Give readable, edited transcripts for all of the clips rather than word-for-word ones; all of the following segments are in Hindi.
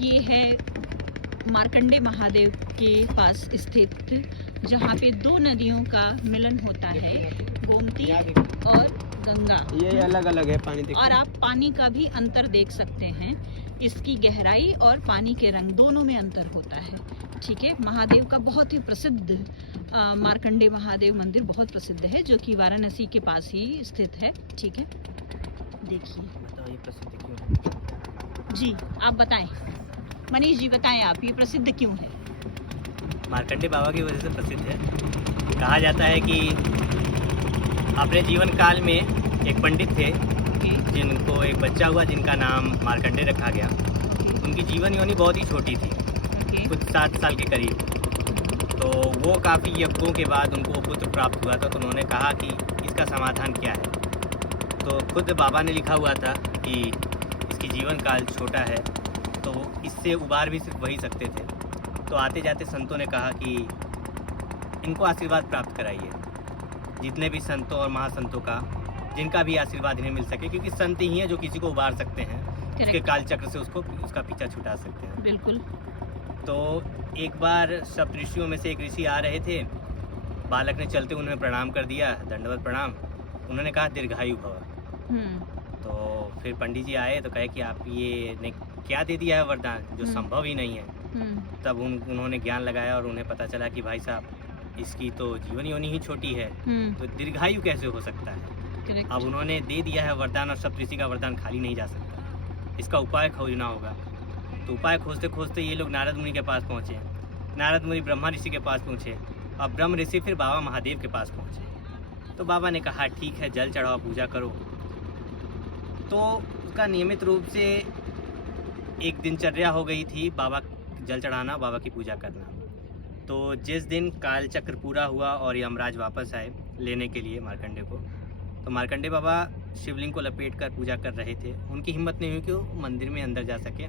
ये है मार्कंडे महादेव के पास स्थित, जहाँ पे दो नदियों का मिलन होता है, गोमती और गंगा। ये अलग अलग है पानी, देखिए। और आप पानी का भी अंतर देख सकते हैं, इसकी गहराई और पानी के रंग दोनों में अंतर होता है। ठीक है, महादेव का बहुत ही प्रसिद्ध मार्कंडे महादेव मंदिर बहुत प्रसिद्ध है, जो कि वाराणसी के पास ही स्थित है। ठीक है, देखिए। बताओ ये प्रसिद्ध क्यों है? जी आप बताएं, मनीष जी बताएं, आप ये प्रसिद्ध क्यों है? मार्कंडे बाबा की वजह से प्रसिद्ध है। कहा जाता है कि अपने जीवन काल में एक पंडित थे, जिनको एक बच्चा हुआ जिनका नाम मार्कंडे रखा गया। उनकी जीवन योनि बहुत ही छोटी थी, कुछ 7 साल के करीब। तो वो काफ़ी यज्ञों के बाद उनको वो पुत्र प्राप्त हुआ था, तो उन्होंने कहा कि इसका समाधान क्या है। तो खुद बाबा ने लिखा हुआ था कि इसकी जीवन काल छोटा है, तो इससे उबार भी सिर्फ वही सकते थे। तो आते जाते संतों ने कहा कि इनको आशीर्वाद प्राप्त कराइए, जितने भी संतों और महासंतों का, जिनका भी आशीर्वाद इन्हें मिल सके, क्योंकि संत ही हैं जो किसी को उबार सकते हैं, उसके काल चक्र से उसका पीछा छुटा सकते हैं। बिल्कुल। तो एक बार सब ऋषियों में से एक ऋषि आ रहे थे, बालक ने चलते उन्हें प्रणाम कर दिया, दंडवत प्रणाम। उन्होंने कहा दीर्घायु भव। तो फिर पंडित जी आए तो कहे कि आप ये ने क्या दे दिया है वरदान, जो संभव ही नहीं है। तब उन्होंने ज्ञान लगाया और उन्हें पता चला कि भाई साहब इसकी तो जीवन योनि ही छोटी है, तो दीर्घायु कैसे हो सकता है। अब उन्होंने दे दिया है वरदान, और सप्तऋषि का वरदान खाली नहीं जा सकता, इसका उपाय खोजना होगा। तो उपाय खोजते खोजते ये लोग नारद मुनि के पास पहुँचे। नारद मुनि ब्रह्मा ऋषि के पास पहुँचे, और ब्रह्म ऋषि फिर बाबा महादेव के पास पहुँचे। तो बाबा ने कहा ठीक है, जल चढ़ाओ, पूजा करो। तो उसका नियमित रूप से एक दिनचर्या हो गई थी, बाबा जल चढ़ाना, बाबा की पूजा करना। तो जिस दिन काल चक्र पूरा हुआ और यमराज वापस आए लेने के लिए मार्कंडे को, तो मार्कंडे बाबा शिवलिंग को लपेट कर पूजा कर रहे थे। उनकी हिम्मत नहीं हुई कि वो मंदिर में अंदर जा सके।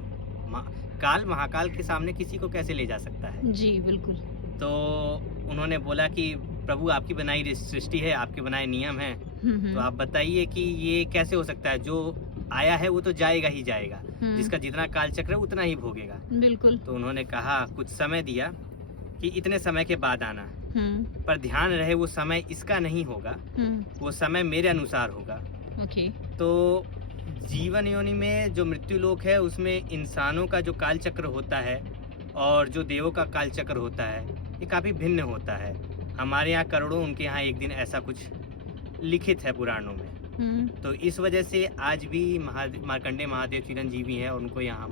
काल महाकाल के सामने किसी को कैसे ले जा सकता है। जी बिल्कुल। तो उन्होंने बोला कि प्रभु आपकी बनाई सृष्टि है, आपके बनाए नियम हैं, तो आप बताइए कि ये कैसे हो सकता है। जो आया है वो तो जाएगा ही जाएगा, जिसका जितना काल चक्र है उतना ही भोगेगा। बिल्कुल। तो उन्होंने कहा, कुछ समय दिया कि इतने समय के बाद आना, पर ध्यान रहे वो समय इसका नहीं होगा, वो समय मेरे अनुसार होगा। ओके। तो जीवन योनि में जो मृत्यु लोक है, उसमें इंसानों का जो काल चक्र होता है और जो देवों का काल चक्र होता है, ये काफ़ी भिन्न होता है। हमारे यहाँ करोड़ों, उनके यहाँ एक दिन, ऐसा कुछ लिखित है पुराणों में। तो इस वजह से आज भी मार्कंडे महादेव चिरंजीवी हैं, और उनको यहाँ